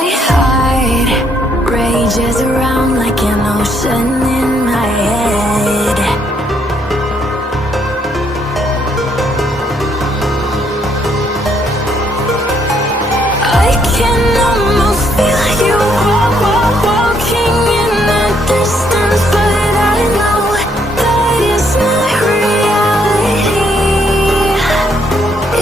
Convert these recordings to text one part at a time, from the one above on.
My heart rages around like an ocean in my head. I can almost feel you walking in the distance, but I know that it's not reality.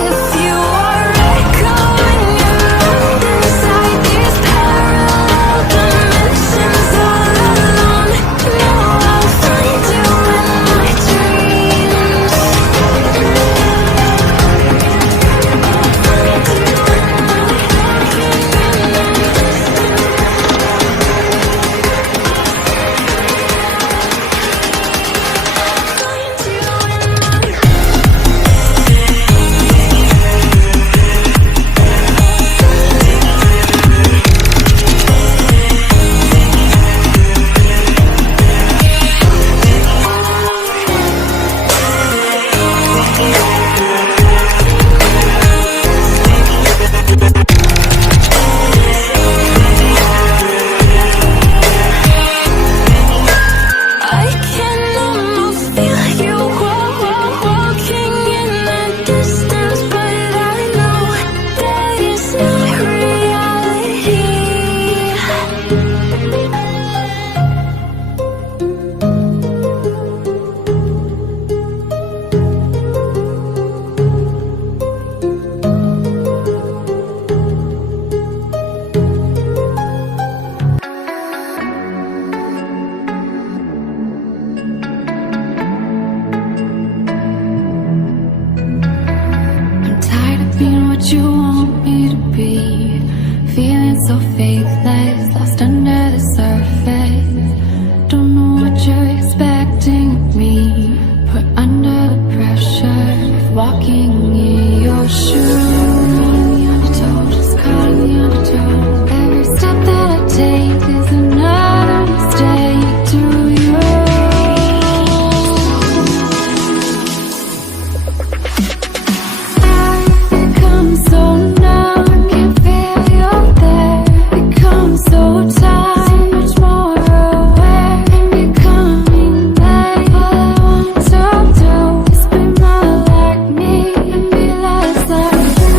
If you are echoing around inside these parallel dimensions all alone, know I'll find you in my dreams. I can almost feel you walking in the distance, but I know that it's not reality. I'm tired of being what you want me to be, feeling so faithless, lost under the surface. Don't know what you're expecting of me, put under the pressure of walking in your shoes. The undertow, just caught in the undertow. Every step that I take is another mistake to you. Become so numb, can't feel you're there. Become so tired, so much more aware. I'm becoming late. All I want to do is be more like me and be less like you.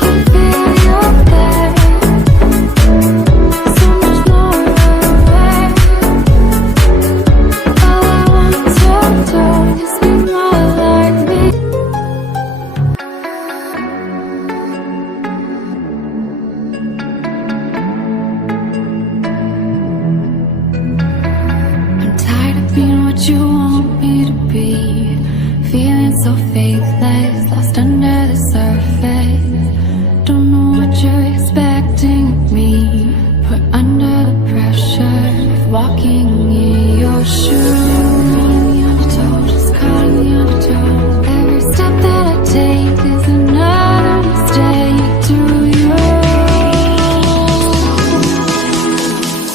Can feel you're there, so much more aware. All I want to do is be more like me. I'm tired of being what you want me to be, feeling so faithless, lost under the surface. Don't know what you're expecting of me, put under the pressure of walking